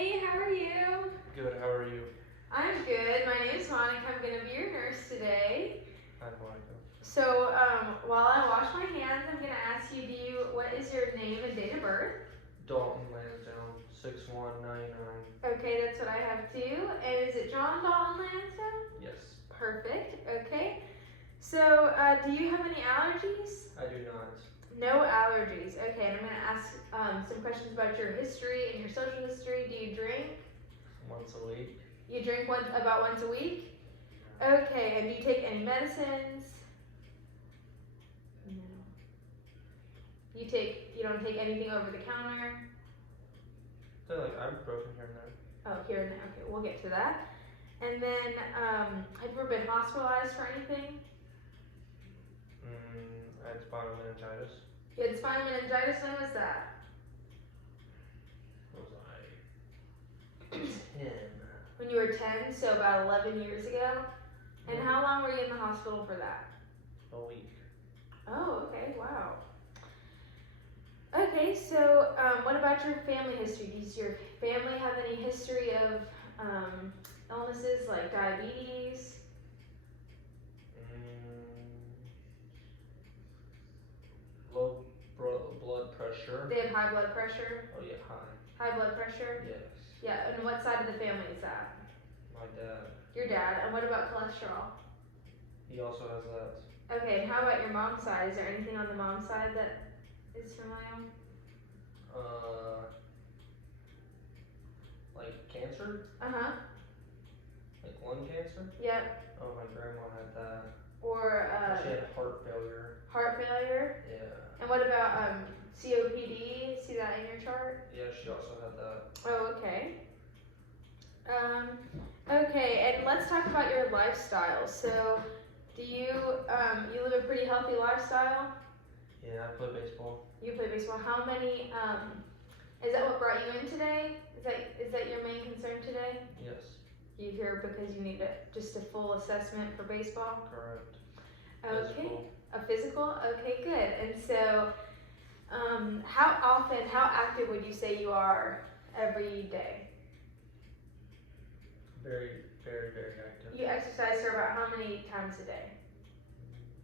Hey, how are you? Good, how are you? I'm good. My name's Monica. I'm going to be your nurse today. Hi, Monica. So, while I wash my hands, I'm going to ask you, what is your name and date of birth? Dalton Lansdowne, 6199. Okay, that's what I have too. And is it John Dalton Lansdowne? Yes, Perfect. Okay. So, do you have any allergies? I do not. No allergies. Okay, and I'm going to ask some questions about your history and your social history. Do you drink? Once a week. You drink about once a week? Okay, and do you take any medicines? No. You don't take anything over the counter? I feel like ibuprofen here and there. Oh, here and there. Okay, we'll get to that. And then, have you ever been hospitalized for anything? I had spinal meningitis. You had spinal meningitis. When was that? Was I 10? When you were 10, so about 11 years ago. And how long were you in the hospital for that? A week. Oh, okay. Wow. Okay, so what about your family history? Does your family have any history of illnesses like diabetes? Low blood pressure. They have high blood pressure? Oh yeah, high. High blood pressure? Yes. Yeah, and what side of the family is that? My dad. Your dad. And what about cholesterol? He also has that. Okay, and how about your mom's side? Is there anything on the mom's side that is familial? Like cancer? Uh-huh. Like lung cancer? Yep. Oh, my grandma had that. Or She had heart failure. heart failure? Yeah. And what about COPD? See that in your chart? Yeah, she also had that. Oh, okay. Okay, and let's talk about your lifestyle. So, do you you live a pretty healthy lifestyle? Yeah, I play baseball. You play baseball. How many? Is that what brought you in today? Is that your main concern today? Yes. You here because you need just a full assessment for baseball? Correct. Okay. Physical. A physical? Okay, good. And so, how active would you say you are every day? Very, very, very active. You exercise for about how many times a day?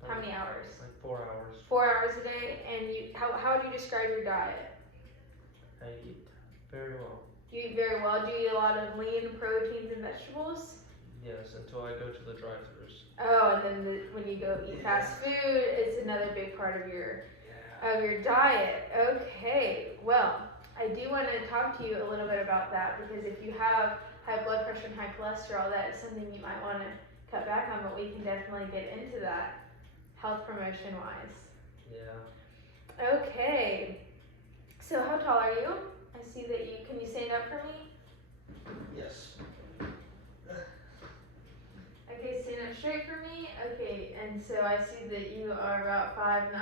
How many hours? Like 4 hours. 4 hours a day. And how would you describe your diet? I eat very well. You eat very well. Do you eat a lot of lean proteins and vegetables? Yes, until I go to the drive-thrus. Oh, and then when you go eat fast food, it's another big part of your diet. Okay. Well, I do want to talk to you a little bit about that because if you have high blood pressure and high cholesterol, that is something you might want to cut back on, but we can definitely get into that health promotion wise. Yeah. Okay. So how tall are you? I see that can you stand up for me? Yes. Okay, stand up straight for me. Okay, and so I see that you are about 5'9",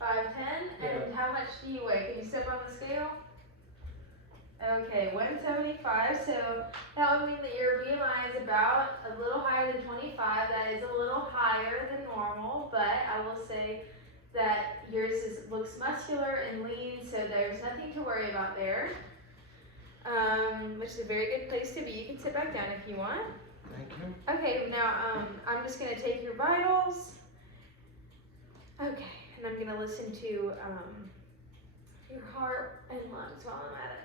5'10", and how much do you weigh? Can you step on the scale? Okay, 175, so that would mean that your BMI is about a little higher than 25. That is a little higher than normal, but I will say that yours looks muscular and lean, so there's nothing to worry about there, which is a very good place to be. You can sit back down if you want. Thank you. Okay, now I'm just going to take your vitals. Okay, and I'm going to listen to your heart and lungs while I'm at it.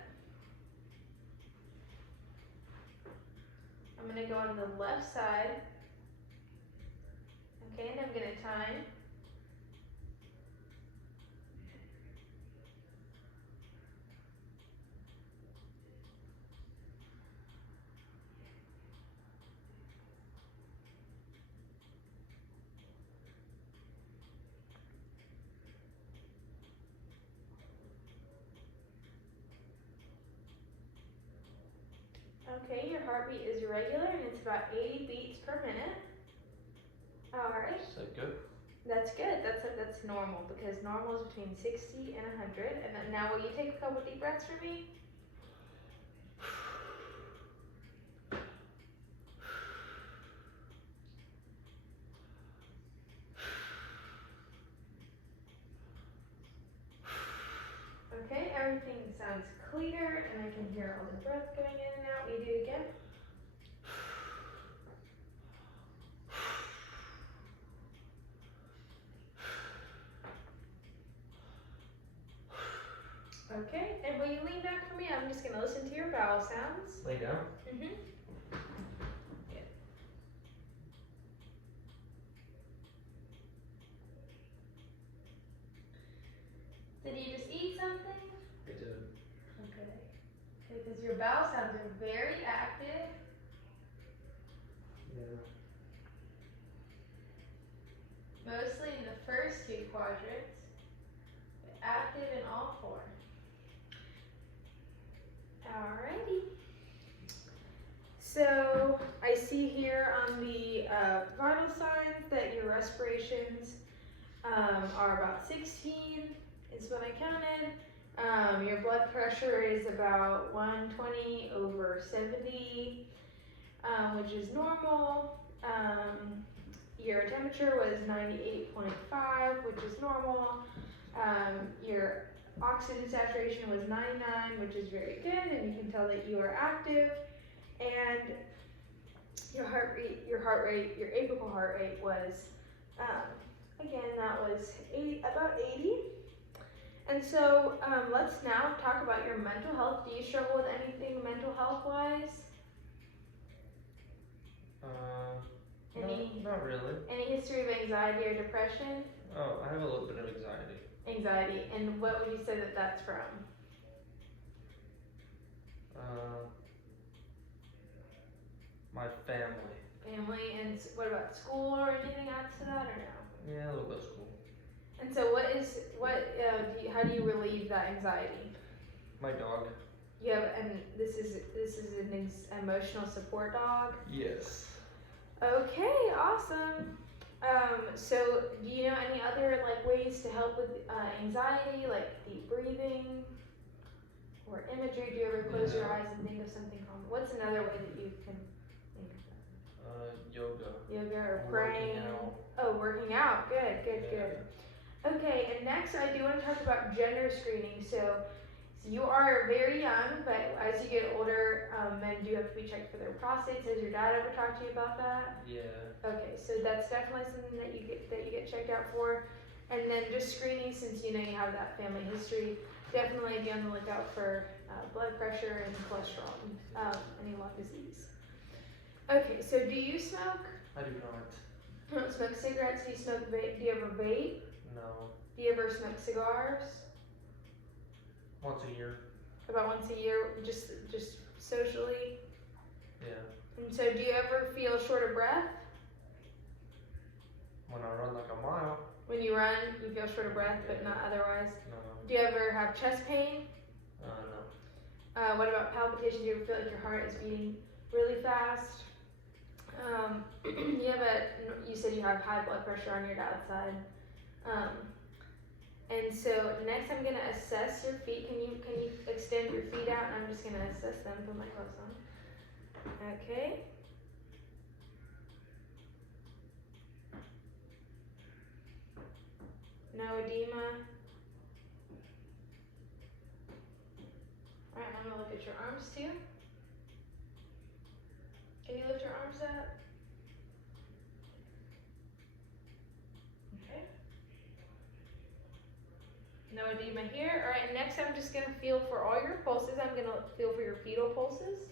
I'm going to go on the left side. Okay, and I'm going to time. Okay, your heartbeat is regular and it's about 80 beats per minute. Alright. Is that good? That's good. That's normal because normal is between 60 and 100. And then now will you take a couple deep breaths for me? Okay, everything sounds clear and I can hear all the breath going in and out. Will you do it again? Okay, and will you lean back for me? I'm just gonna listen to your vowel sounds. Lay down. Mm-hmm. Good. Did you just eat something? I did. Okay. Because your vowel sounds are very active. Yeah. Mostly in the first two quadrants, but active in all four. Alrighty. So I see here on the vital signs that your respirations are about 16 is what I counted. Your blood pressure is about 120 over 70, which is normal. Your temperature was 98.5, which is normal. Your oxygen saturation was 99, which is very good, and you can tell that you are active. And your heart rate, your apical heart rate was, again, that was about 80. And so let's now talk about your mental health. Do you struggle with anything mental health wise? Not really. Any history of anxiety or depression? Oh, I have a little bit of anxiety. Anxiety, and what would you say that that's from? My family. Family, and what about school or anything adds to that, or no? Yeah, a little bit of school. And so how do you relieve that anxiety? My dog. You have, and this is an emotional support dog? Yes. Okay, awesome. So do you know any other ways to help with anxiety, like deep breathing or imagery? Do you ever close your eyes and think of something calm? What's another way that you can think of that? Yoga. Yoga or praying? Working out. Oh, working out. Good. Okay, and next I do want to talk about gender screening. So you are very young, but as you get older, men do have to be checked for their prostates. Has your dad ever talked to you about that? Yeah. Okay, so that's definitely something that you get checked out for. And then just screening, since you know you have that family history, definitely be on the lookout for blood pressure and cholesterol, and any lung disease. Okay, so do you smoke? I do not. You don't smoke cigarettes? Do you smoke vape? Do you ever vape? No. Do you ever smoke cigars? Once a year. About once a year, just socially? Yeah. And so do you ever feel short of breath? When I run like a mile. When you run, you feel short of breath, but not otherwise? No. Do you ever have chest pain? No. What about palpitations? Do you ever feel like your heart is beating really fast? You said you have high blood pressure on your dad's side. And so next I'm gonna assess your feet. Can you extend your feet out? And I'm just gonna assess them. Put my gloves on. Okay. No edema. Alright, I'm gonna look at your arms too. Can you lift your arms up? Okay. No edema here. Alright, next I'm just gonna feel for all your pulses. I'm gonna feel for your fetal pulses.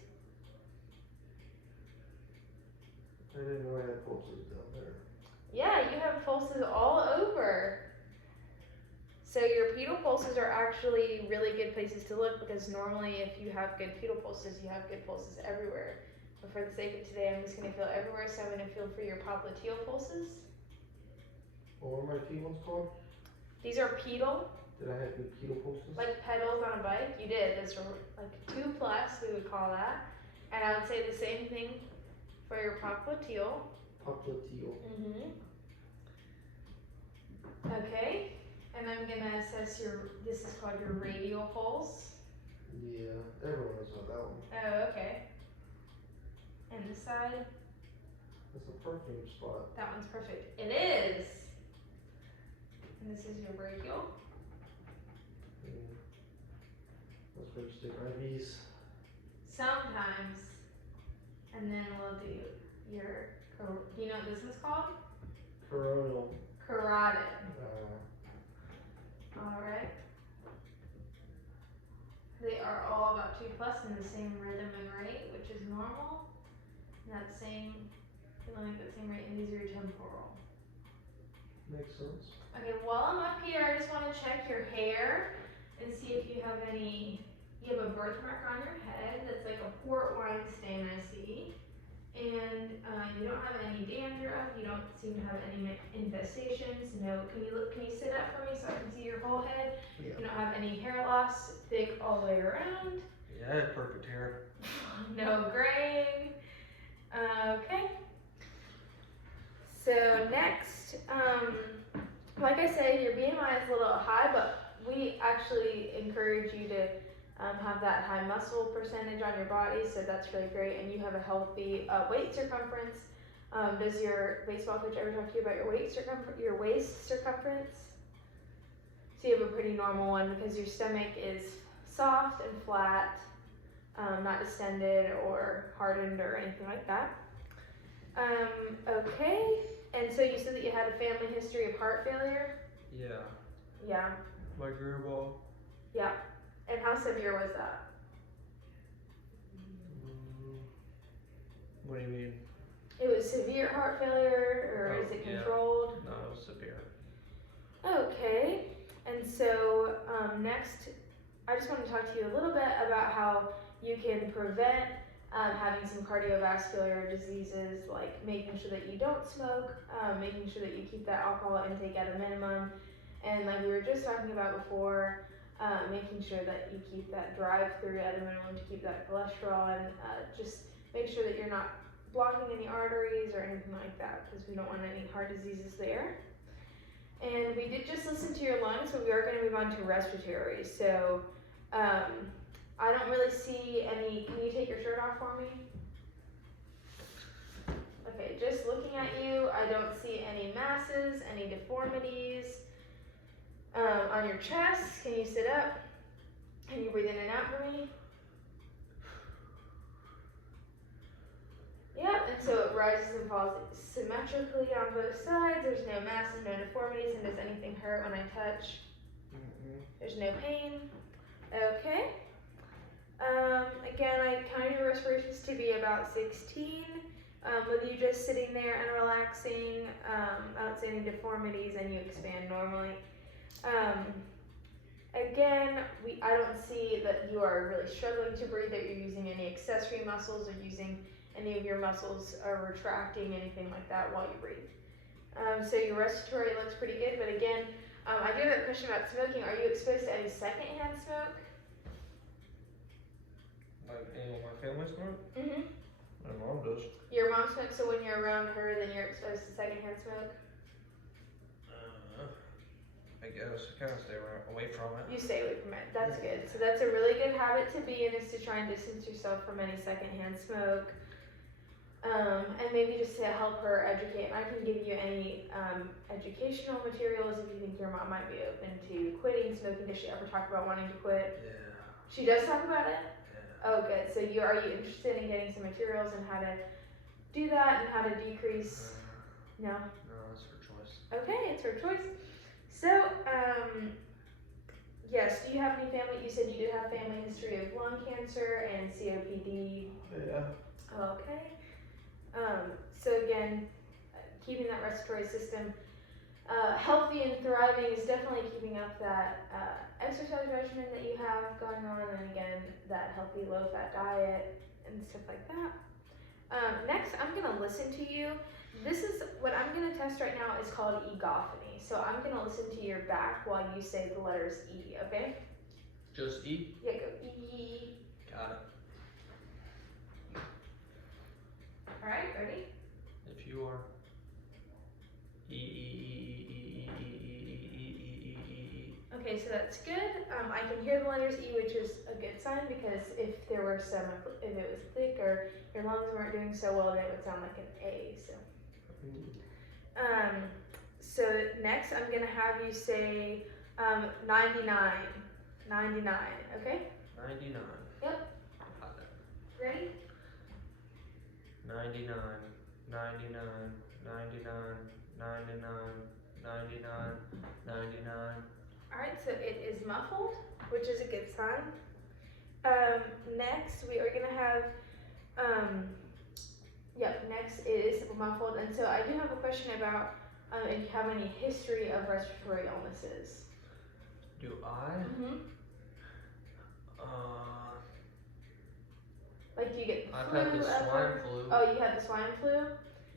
I didn't know I had pulses down there. Yeah, you have pulses all over. So your pedal pulses are actually really good places to look, because normally if you have good pedal pulses, you have good pulses everywhere. But for the sake of today, I'm just going to feel everywhere, so I'm going to feel for your popliteal pulses. What were my T ones called? These are pedal. Did I have good pedal pulses? Like pedals on a bike. You did. Those were like 2+, we would call that. And I would say the same thing for your popliteal. Popliteal. Okay. And I'm going to assess this is called your radial pulse. Yeah, everyone knows about that one. Oh, okay. And this side? That's a perfume spot. That one's perfect. It is! And this is your brachial. just do IVs. Sometimes. And then we'll do your, do you know what this is called? Coronal. Carotid. Alright. They are all about 2+ in the same rhythm and rate, which is normal. And that same, feeling like that same rate, and these are your temporal. Makes sense. Okay, while I'm up here, I just want to check your hair and see if you have any, you have a birthmark on your head that's like a port wine stain I see. And you don't have any dandruff, you don't seem to have any infestations, no, can you sit up for me so I can see your whole head? Yeah. You don't have any hair loss, thick all the way around. Yeah, I have perfect hair. No graying. Okay. So next, like I said, your BMI is a little high, but we actually encourage you to have that high muscle percentage on your body, so that's really great, and you have a healthy waist circumference. Does your baseball coach ever talk to you about your waist circumference? So you have a pretty normal one because your stomach is soft and flat, not distended or hardened or anything like that. Okay, and so you said that you had a family history of heart failure? Yeah. Yeah. My grandma. Yeah. And how severe was that? What do you mean? It was severe heart failure, or is it controlled? No, it was severe. Okay, and so next, I just want to talk to you a little bit about how you can prevent having some cardiovascular diseases, like making sure that you don't smoke, making sure that you keep that alcohol intake at a minimum, and like we were just talking about before, making sure that you keep that drive-through at a minimum to keep that cholesterol, and just make sure that you're not blocking any arteries or anything like that, because we don't want any heart diseases there. And we did just listen to your lungs, but we are going to move on to respiratory. So I don't really see any, can you take your shirt off for me? Okay, just looking at you, I don't see any masses, any deformities. On your chest, can you sit up? Can you breathe in and out for me? Yep, and so it rises and falls symmetrically on both sides. There's no masses, no deformities, and does anything hurt when I touch? There's no pain. Okay. Again, I counted your respirations to be about 16. With you just sitting there and relaxing, I don't see any deformities, and you expand normally. Again, I don't see that you are really struggling to breathe, that you're using any accessory muscles or using any of your muscles are retracting, anything like that while you breathe. So your respiratory looks pretty good, but again, I do have a question about smoking. Are you exposed to any secondhand smoke? Like any of my family smoke? Mm-hmm. My mom does. Your mom smokes, so when you're around her, then you're exposed to secondhand smoke? I guess I kind of stay away from it. You stay away from it. That's good. So that's a really good habit to be in, is to try and distance yourself from any secondhand smoke. And maybe just to help her educate. I can give you any educational materials if you think your mom might be open to quitting smoking. Does she ever talk about wanting to quit? Yeah. She does talk about it? Yeah. Oh, good. So are you interested in getting some materials and how to do that and how to decrease? No? No, it's her choice. Okay, it's her choice. So, yes, do you have any family? You said you did have family history of lung cancer and COPD. Yeah. Okay. So again, keeping that respiratory system healthy and thriving is definitely keeping up that exercise regimen that you have going on, and again, that healthy low-fat diet and stuff like that. Next, I'm gonna listen to you. This is what I'm gonna test right now is called egophony. So I'm gonna listen to your back while you say the letters E, okay? Just E? Yeah, go E. Got it. Alright, ready? If you are. E, E, E, E, E, E, E, E, E, E, E. Okay, so that's good. I can hear the letters E, which is a good sign, because if there were if it was thick or your lungs weren't doing so well, then it would sound like an A, so. So next I'm gonna have you say 99, okay? 99. Yep. Got that. Ready? 99, 99, 99, 99, 99, 99. Alright, so it is muffled, which is a good sign. Next we are gonna have, next it is muffled, and so I do have a question about if you have any history of respiratory illnesses. Do I? Mm-hmm. Uh, Like, do you get the I've flu had the swine ever? flu. Oh, you had the swine flu?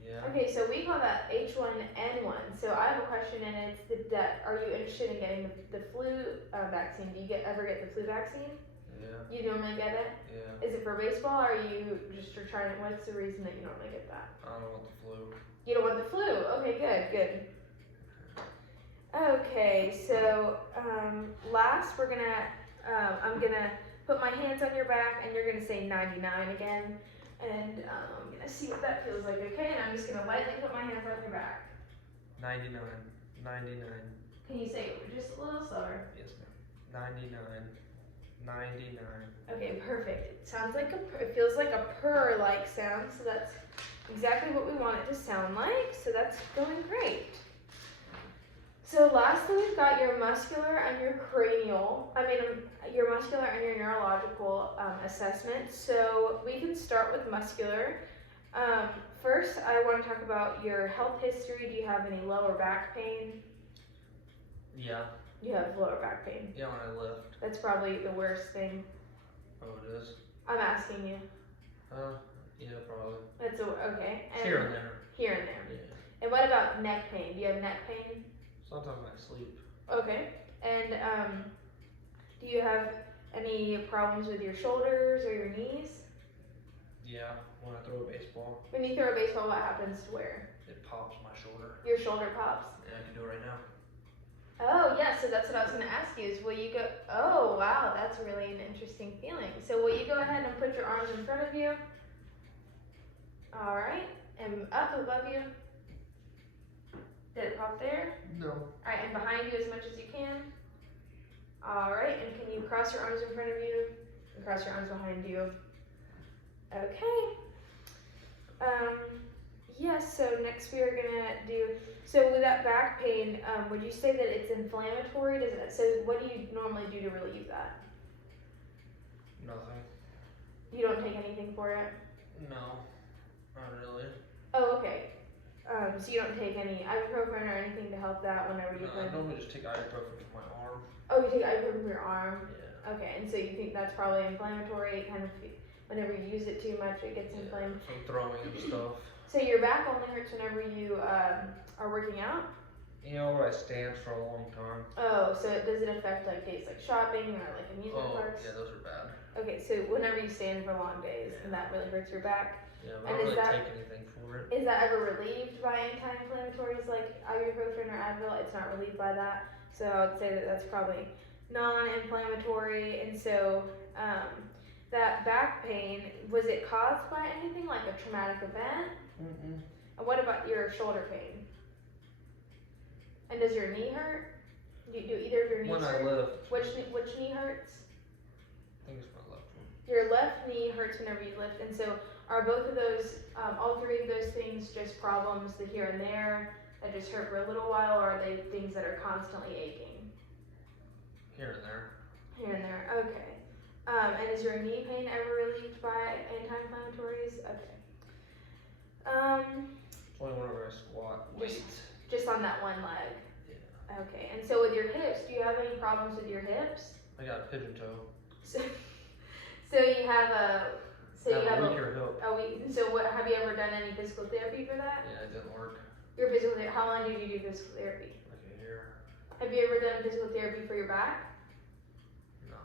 Yeah. Okay, so we call that H1N1. So I have a question, and it's are you interested in getting the flu vaccine? Do you ever get the flu vaccine? Yeah. You normally get it? Yeah. Is it for baseball, or are you just trying? What's the reason that you normally get that? I don't want the flu. You don't want the flu? Okay, good. Okay, so last we're gonna, I'm gonna put my hands on your back, and you're gonna say 99 again, and I'm gonna see what that feels like. Okay, and I'm just gonna lightly put my hands on your back. 99, 99. Can you say it just a little slower? Yes, ma'am. 99, 99. Okay, perfect. It sounds like it feels like a purr-like sound, so that's exactly what we want it to sound like. So that's going great. So lastly, we've got your muscular and your your muscular and your neurological assessment. So we can start with muscular. First, I want to talk about your health history. Do you have any lower back pain? Yeah. You have lower back pain. Yeah, when I lift. That's probably the worst thing. Oh, it is? I'm asking you. Yeah, probably. That's okay. And Here and there. Here and there. Yeah. And what about neck pain? Do you have neck pain? Sometimes I sleep. Okay. And do you have any problems with your shoulders or your knees? Yeah, when I throw a baseball, When you throw a baseball, what happens to where? it pops my shoulder. Your shoulder pops? Yeah, I can do it right now. Oh, yeah, so that's what I was going to ask you is will you go, oh, wow, that's really an interesting feeling. So will you go ahead and put your arms in front of you? All right, and up above you. Did it pop there? No. All right, and behind you as much as you can. All right, and can you cross your arms in front of you and cross your arms behind you? Okay. Yes, so next we are gonna do, so with that back pain, would you say that it's inflammatory? So what do you normally do to relieve that? Nothing. You don't take anything for it? No, not really. Oh, okay. So you don't take any ibuprofen or anything to help that whenever you No, I normally just take ibuprofen for my arm. Oh, you take ibuprofen for your arm? Yeah. Okay, and so you think that's probably inflammatory, it kind of, whenever you use it too much, it gets inflamed. From throwing and stuff. So your back only hurts whenever you are working out? You know, where I stand for a long time. Oh, so does it affect like days like shopping or like amusement parks? Yeah, those are bad. Okay, so whenever you stand for long days, and that really hurts your back. Yeah, but And I don't is really that- take anything for it. Is that ever relieved by anti-inflammatories like ibuprofen or Advil? It's not relieved by that. So I would say that that's probably non-inflammatory. And so that back pain, was it caused by anything like a traumatic event? Mm-mm. And what about your shoulder pain? And does your knee hurt? Do either of your knees When I hurt? lift. Which knee hurts? I think it's my left one. Your left knee hurts whenever you lift, and so are both of those, all three of those things just problems that here and there that just hurt for a little while, or are they things that are constantly aching? Here and there. Here and there, okay. And is your knee pain ever relieved by anti-inflammatories? Okay. It's only whenever I squat. Wait. Just on that one leg. Yeah. Okay, and so with your hips, do you have any problems with your hips? I got a pigeon toe. So you have a, I have a weaker hip. so what, have you ever done any physical therapy for that? Yeah, it didn't work. Your physical therapy, how long did you do physical therapy? Like a year. Have you ever done physical therapy for your back? No.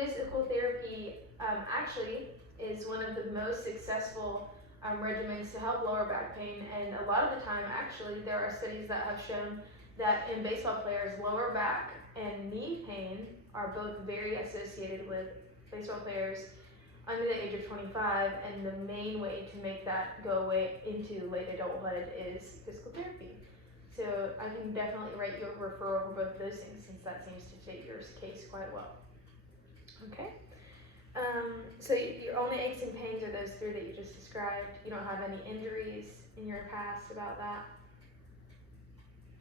Physical therapy actually is one of the most successful regimens to help lower back pain, and a lot of the time actually there are studies that have shown that in baseball players lower back and knee pain are both very associated with baseball players under the age of 25, and the main way to make that go away into late adulthood is physical therapy. So I can definitely write you a referral for both of those things since that seems to fit your case quite well. Okay. So your only aches and pains are those three that you just described. You don't have any injuries in your past about that?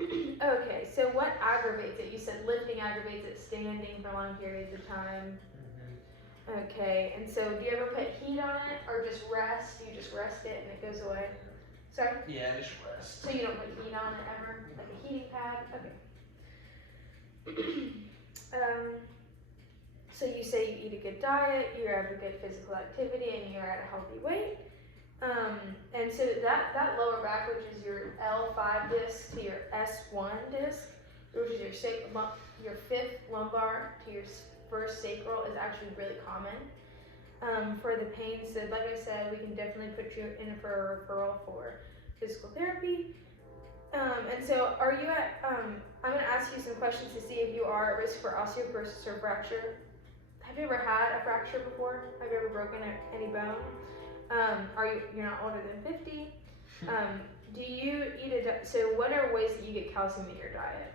Okay, so what aggravates it? You said lifting aggravates it, standing for long periods of time. Okay, and so do you ever put heat on it or just rest? You just rest it and it goes away? Sorry? Yeah, just rest. So you don't put heat on it ever? Like a heating pad? Okay. So you say you eat a good diet, you have a good physical activity, and you're at a healthy weight. And so that lower back, which is your L5 disc to your S1 disc, which is your fifth lumbar to your first sacral, is actually really common for the pain. So like I said, we can definitely put you in for a referral for physical therapy. And so are you at, I'm going to ask you some questions to see if you are at risk for osteoporosis or fracture. Have you ever had a fracture before? Have you ever broken any bone? You're not older than 50? Do you eat so what are ways that you get calcium in your diet?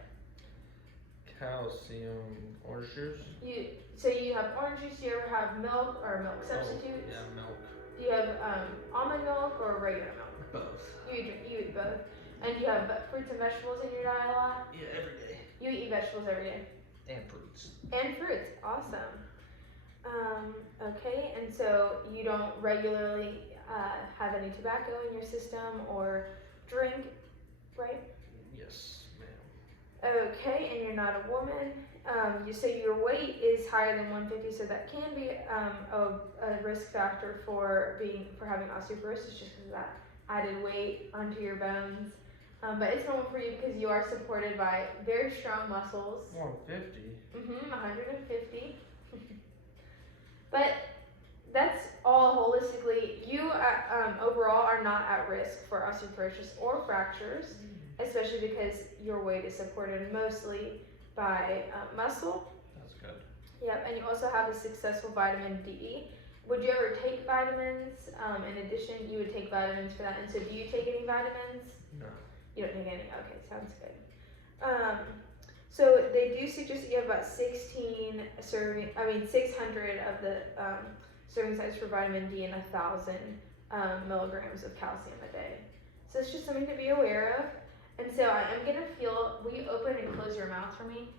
Calcium, orange juice? So you have orange juice, do you ever have milk or milk substitutes? Yeah, milk. Do you have almond milk or regular milk? Both. You eat both. And do you have fruits and vegetables in your diet a lot? Yeah, every day. You eat vegetables every day? And fruits. And fruits, awesome. Okay, and so you don't regularly have any tobacco in your system or drink, right? Yes, ma'am. Okay, and you're not a woman. You say your weight is higher than 150, so that can be a risk factor for having osteoporosis, just because of that added weight onto your bones. But it's normal for you because you are supported by very strong muscles. 150? 150. But that's all holistically. You overall are not at risk for osteoporosis or fractures, especially because your weight is supported mostly by muscle. That's good. Yep, and you also have a successful vitamin D. Would you ever take vitamins? In addition, you would take vitamins for that. And so do you take any vitamins? No. You don't take any? Okay, sounds good. So they do suggest that you have about 600 of the serving size for vitamin D and 1,000 milligrams of calcium a day. So it's just something to be aware of. And so I'm gonna will you open and close your mouth for me?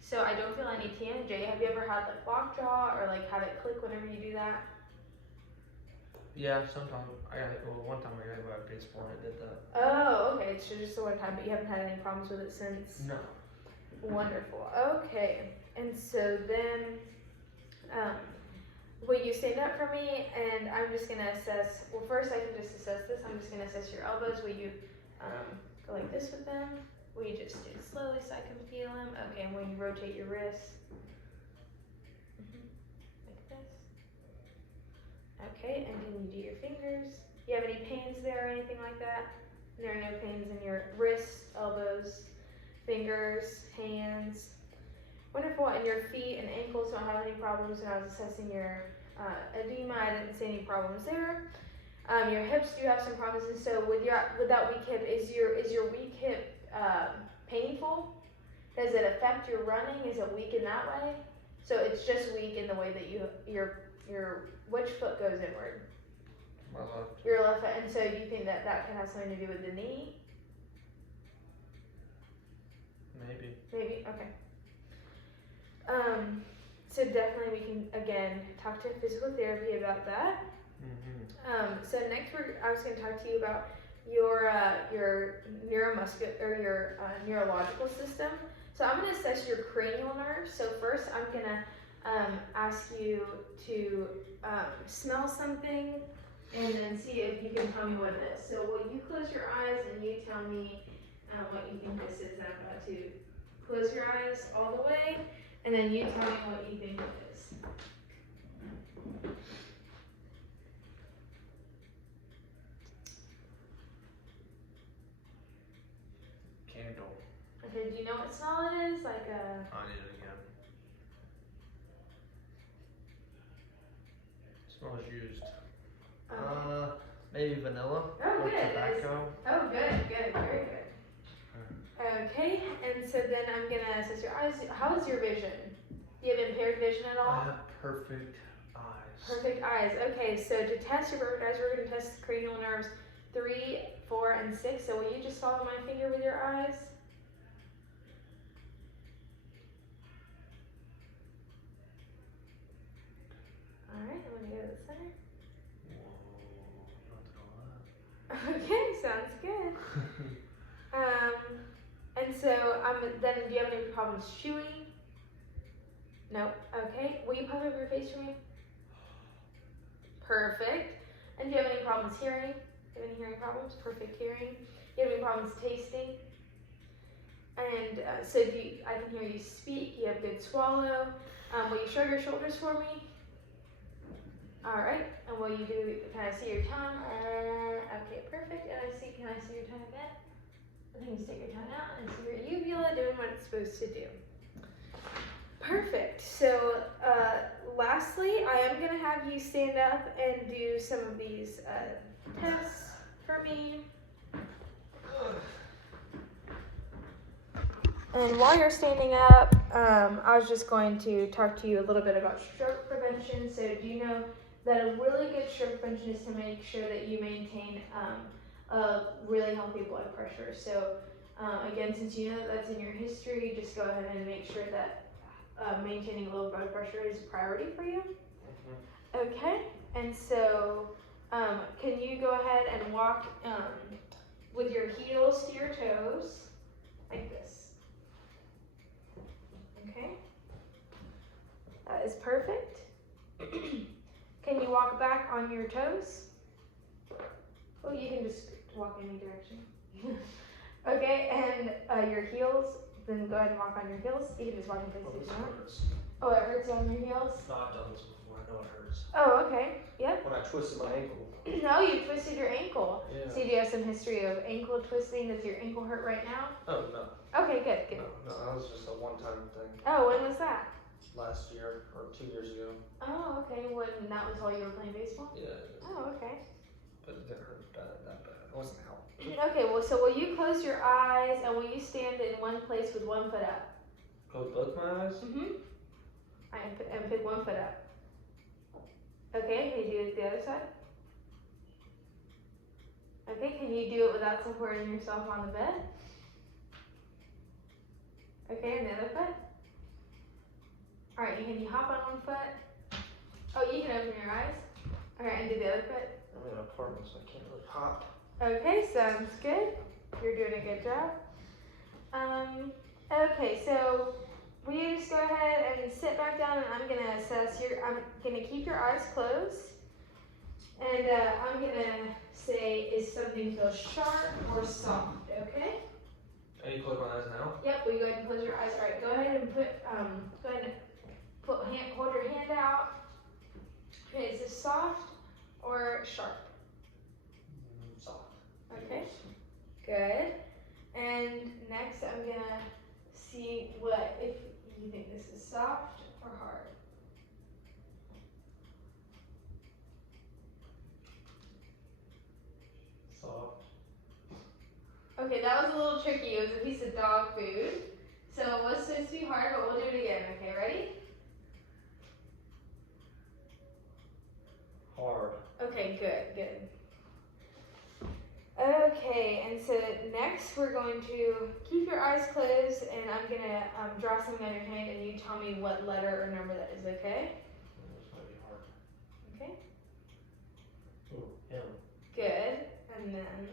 So I don't feel any TMJ. Have you ever had like lockjaw or like have it click whenever you do that? Yeah, sometimes. One time I got about a baseball and I did that. Oh, okay. It's just the one time, but you haven't had any problems with it since? No. Wonderful. Okay. And so then, will you stand up for me? And I'm just going to assess, well, first I can just assess this. I'm just going to assess your elbows. Will you go like this with them? Will you just do it slowly so I can feel them? Okay, and will you rotate your wrists? Like this. Okay, and can you do your fingers? Do you have any pains there or anything like that? There are no pains in your wrists, elbows, fingers, hands. Wonderful. And your feet and ankles don't have any problems. When I was assessing your edema, I didn't see any problems there. Your hips do have some problems, and so with that weak hip, is your weak hip painful? Does it affect your running? Is it weak in that way? So it's just weak in the way that your which foot goes inward? My left. Your left foot. And so you think that can have something to do with the knee? Maybe. Maybe, okay. So definitely we can, again, talk to physical therapy about that. So next I was going to talk to you about your neuromuscular, or your neurological system. So I'm going to assess your cranial nerves. So first I'm going to ask you to smell something and then see if you can tell me what it is. So will you close your eyes and you tell me what you think this is? I'm about to close your eyes all the way and then you tell me what you think it is. Candle. Okay, do you know what smell it is? Like a... I need it again. Smells used. Maybe vanilla. Oh, or good. Tobacco. Oh, good, very good. Okay, and so then I'm gonna assess your eyes. How is your vision? Do you have impaired vision at I all? have perfect Perfect eyes. Okay, so to test your perfect eyes, we're going to test the cranial nerves 3, 4, and 6. So will you just follow my finger with your eyes? Alright, I'm going to go to the center. Whoa, Okay, sounds good. And so then do you have any problems chewing? No. Okay. Will you puff up your face for me? Perfect. And do you have any problems hearing? Do you have any hearing problems? Perfect hearing. Do you have any problems tasting? And so I can hear you speak. You have good swallow. Will you shrug your shoulders for me? All right. And will you can I see your tongue? Okay, perfect. And can I see your tongue again? I think you stick your tongue out and see your uvula doing what it's supposed to do. Perfect. So lastly, I am going to have you stand up and do some of these tests for me. And while you're standing up, I was just going to talk to you a little bit about stroke prevention. So do you know that a really good stroke prevention is to make sure that you maintain a really healthy blood pressure. So again, since you know that that's in your history, just go ahead and make sure that maintaining a low blood pressure is a priority for you. Okay, and so can you go ahead and walk with your heels to your toes, like this. Okay, that is perfect. Can you walk back on your toes? Well, you can just walk any direction. Okay, and your heels, then go ahead and walk on your heels. You can just walk in place if you want. Oh, it hurts on your heels? No, I've done this before. I know it hurts. Oh, okay. Yep. When I twisted my ankle. No, you twisted your ankle. Yeah. So do you have some history of ankle twisting? Does your ankle hurt right now? Oh, no. Okay, good. No, that was just a one-time thing. Oh, when was that? Last year, or 2 years ago. Oh, okay. When that was while you were playing baseball? Yeah. Oh, okay. But it didn't hurt that bad. It wasn't out. Okay, well, so will you close your eyes and will you stand in one place with one foot up? Close both my eyes? Mm-hmm. And pick one foot up. Okay, can you do it the other side? Okay, can you do it without supporting yourself on the bed? Okay, and the other foot? Alright, can you hop on one foot? Oh, you can open your eyes. Alright, and do the other foot. I'm in an apartment, so I can't really hop. Okay, sounds good. You're doing a good job. Okay, so will you just go ahead and sit back down and I'm gonna assess I'm gonna keep your eyes closed. And I'm gonna say, is something feel sharp or soft, okay? Can you close my eyes now? Yep, will you go ahead and close your eyes? Alright, go ahead and hold your hand out. Okay, is this soft or sharp? Soft. Okay, good. And next I'm gonna see if you think this is soft or hard. Soft. Okay, that was a little tricky. It was a piece of dog food. So it was supposed to be hard, but we'll do it again. Okay, ready? Hard. Okay, good. Okay, and so next we're going to keep your eyes closed and I'm gonna draw something on your hand and you tell me what letter or number that is, okay? This might be hard. Okay, Ooh, M. good. And then,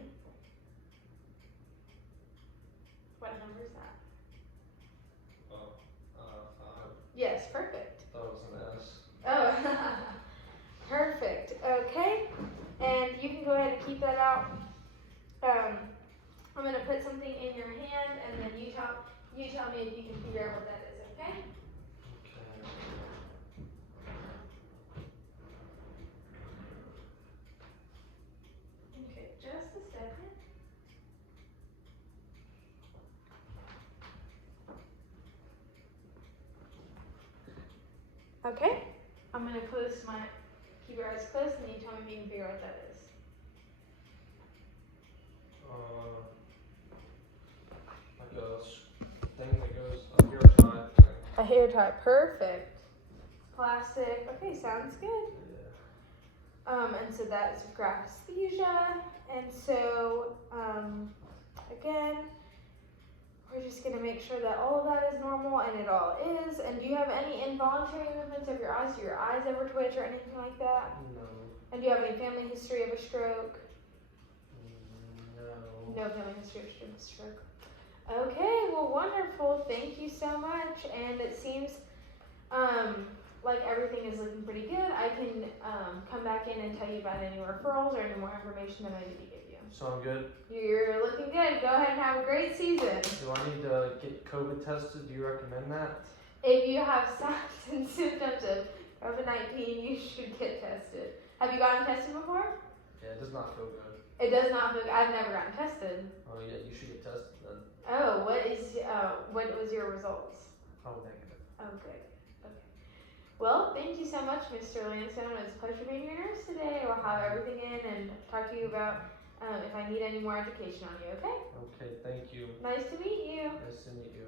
what number is that? Oh, 5. Yes, perfect. Thought it was an S. Oh, perfect. Okay, and you can go ahead and keep that out. I'm gonna put something in your hand, and then you tell me if you can figure out what that is. Okay? Okay. Okay, just a second. Okay, I'm gonna keep your eyes closed, and you tell me if you can figure out what that is. Like a thing that goes, a hair tie thing. A hair tie, perfect. plastic. Okay, sounds good. Yeah. And so that's graphesthesia. And so, again, we're just gonna make sure that all of that is normal, and it all is. And do you have any involuntary movements of your eyes? Do your eyes ever twitch or anything like that? No. And do you have any family history of a stroke? No. No family history of a stroke. Okay, well, wonderful. Thank you so much. And it seems like everything is looking pretty good. I can come back in and tell you about any referrals or any more information that I need to give you. Sound good? You're looking good. Go ahead and have a great season. Do I need to get COVID tested? Do you recommend that? If you have signs and symptoms of COVID-19, you should get tested. Have you gotten tested before? Yeah, it does not feel good. It does not feel. I've never gotten tested. Oh yeah, you should get tested then. Oh, what was your results? Oh, negative. Oh, good. Okay. Well, thank you so much, Mr. Lansdowne. It was a pleasure being your nurse today. We'll have everything in and talk to you about if I need any more education on you, okay? Okay, thank you. Nice to meet you. Nice to meet you.